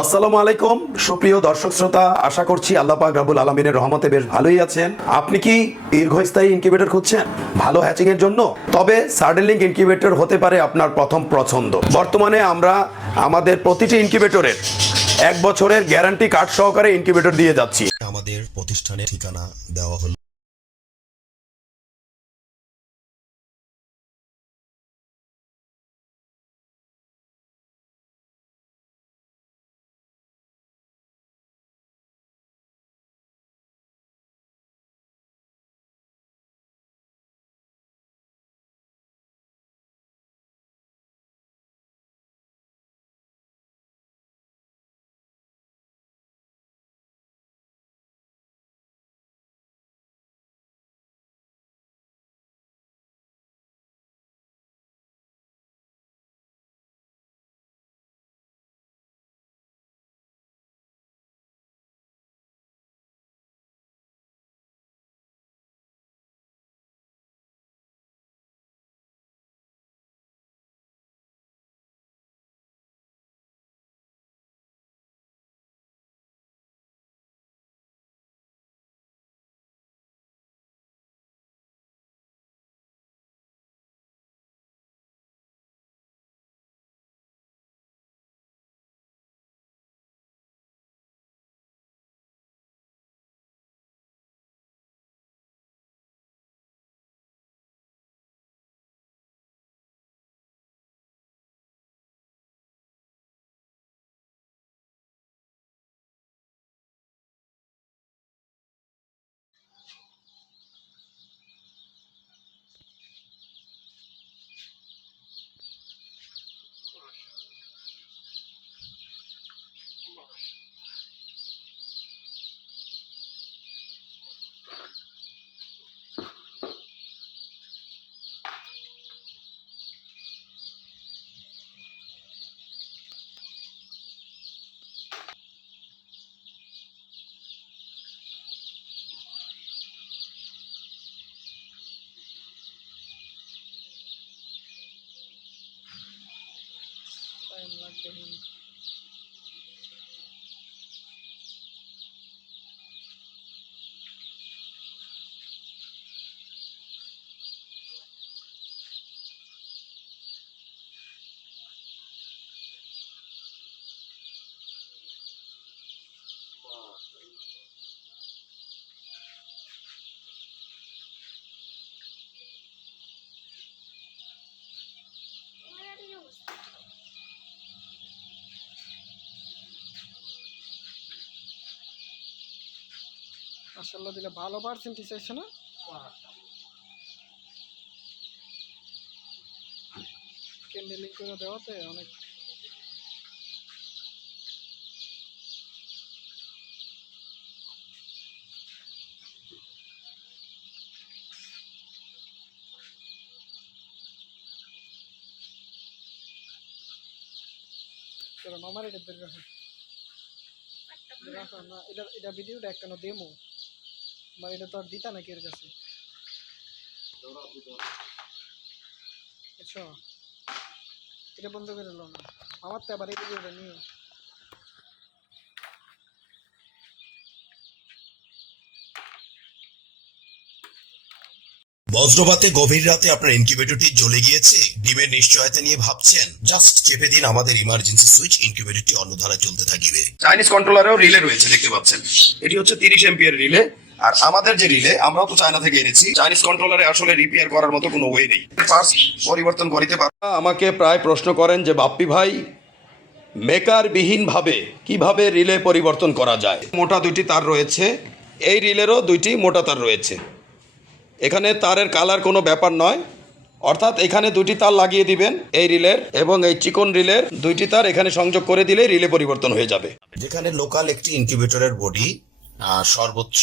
আসসালামু আলাইকুম সুপ্রিয় দর্শক শ্রোতা আশা করছি আল্লাহ পাক রাবুল আলমিনের রহমতে বেশ ভালোই আছেন আপনি কি দীর্ঘস্থায়ী ইনকিউবেটর খুঁজছেন ভালো হ্যাচিং এর জন্য তবে সার্ডেলিং ইনকিউবেটর হতে পারে আপনার প্রথম পছন্দ বর্তমানে আমরা আমাদের প্রতিটি ইনকিউবেটরের এক বছরের গ্যারান্টি কার্ড সহকারে ইনকিউবেটর দিয়ে যাচ্ছি আমাদের প্রতিষ্ঠানের ঠিকানা দেওয়া হলো টাইম লাগবে মাসাল্লাহ দিলে ভালো পার্সেন্টেজ চাইছে না ক্যান্ডেলিং করে দেওয়াতে অনেক আমার এটা দরকার না এটা এটা ভিডিওটা একটা দেবো বা এটা তো আর দিতা নাকি এর কাছে এটা বন্ধ করে লো না আমার তো আবার এই বজ্রপাতে গভীর রাতে আপনার ইনকিউবেটরটি জ্বলে গিয়েছে ডিমের নিশ্চয়তা নিয়ে ভাবছেন জাস্ট চেপে দিন আমাদের ইমার্জেন্সি সুইচ ইনকিউবেটরটি অন্য ধারা চলতে থাকবে চাইনিজ কন্ট্রোলারেও রিলে রয়েছে দেখতে পাচ্ছেন এটি হচ্ছে তিরিশ এমপিয়ার রিলে আর আমাদের যে রিলে আমরাও তো চায়না থেকে এনেছি চাইনিজ কন্ট্রোলারে আসলে রিপেয়ার করার মতো কোনো ওয়ে নেই পরিবর্তন করিতে পার আমাকে প্রায় প্রশ্ন করেন যে বাপ্পি ভাই মেকারবিহীনভাবে কিভাবে রিলে পরিবর্তন করা যায় মোটা দুইটি তার রয়েছে এই রিলেরও দুইটি মোটা তার রয়েছে এখানে তারের কালার কোনো ব্যাপার নয় অর্থাৎ এখানে দুটি তার লাগিয়ে দিবেন এই রিলের এবং এই চিকন রিলের দুইটি তার এখানে সংযোগ করে দিলে রিলে পরিবর্তন হয়ে যাবে যেখানে লোকাল একটি ইনকিউবেটরের বডি সর্বোচ্চ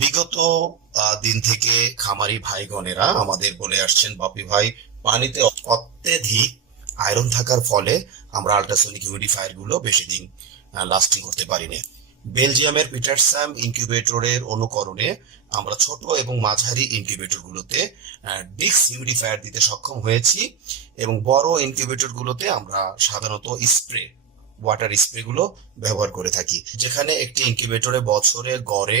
বিগত দিন থেকে খামারি গণেরা আমাদের বলে আসছেন বাপি ভাই পানিতে অত্যধিক আয়রন থাকার ফলে আমরা আল্ট্রাসনিক হিউমিডিফায়ার গুলো বেশি দিন লাস্টিং করতে পারি না বেলজিয়ামের পিটারস্যাম ইনকিউবেটরের অনুকরণে আমরা ছোট এবং মাঝারি গুলোতে ডিক্স হিউমিডিফায়ার দিতে সক্ষম হয়েছি এবং বড় গুলোতে আমরা সাধারণত স্প্রে ওয়াটার স্প্রেগুলো ব্যবহার করে থাকি যেখানে একটি ইনকিউবেটরে বছরে গড়ে